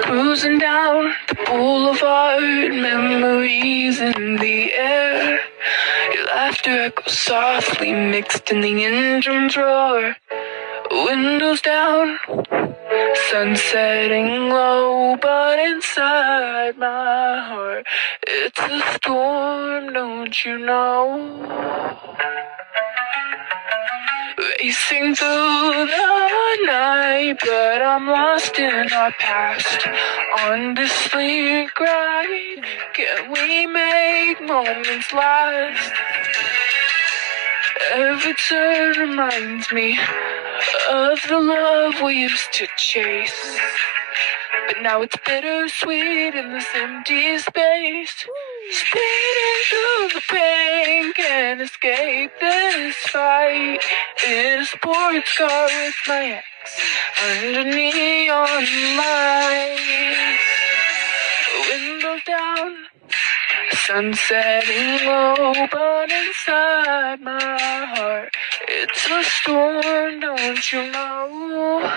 Cruising down the boulevard, memories in the air. Your laughter echoes softly, mixed in the engine's roar. Windows down, sun setting low, but inside my heart, it's a storm, don't you know? Racing through the night, but I'm lost in our past. On this sleek ride, can we make moments last? Every turn reminds me of the love we used to chase. But now it's bittersweet in this empty space. Speeding through the pain, can't escape this fight. In a sports car with my ex, under neon lights. Windows down, sun setting low, but inside my heart, it's a storm, don't you know?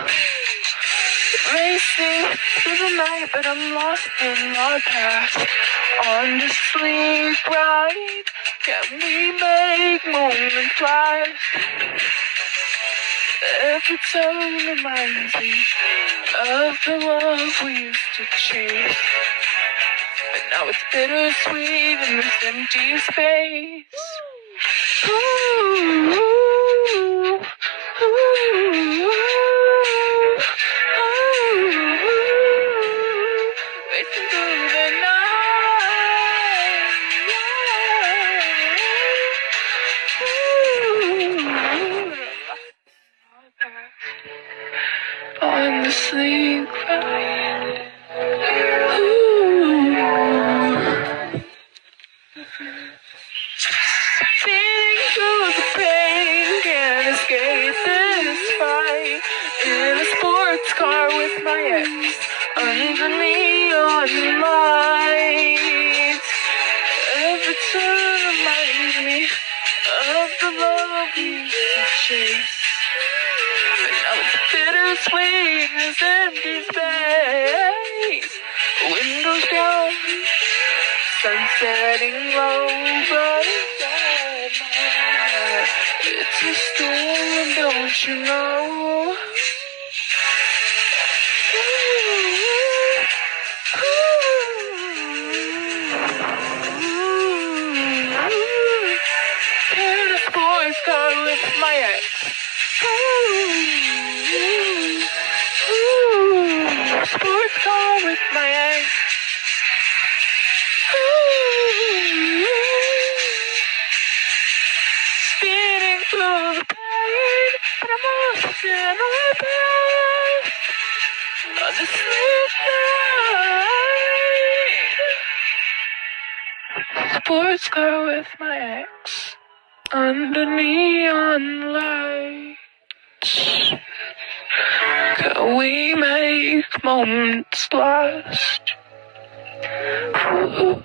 Racing through the night, but I'm lost in our past. On this sleek ride, can we make moments last? Every turn reminds me of the love we used to chase. But now it's bittersweet in this empty space. Ooh, ooh, ooh, racing through the night. On the sleek ride. Feeling through the pain, can't escape this fight. In a sports car with my ex, under neon lights. Every turn reminds me of the love we used to chase. But now it's bittersweet in this empty space. Windows down, sun setting low, but inside my heart, it's a storm, don't you know? In a sports car with my ex. Sports car with my ex. Speeding through the pain, but I'm lost in our past. On the sleep ride. Sports car with my ex, under neon lights. Can we make moments last? Ooh.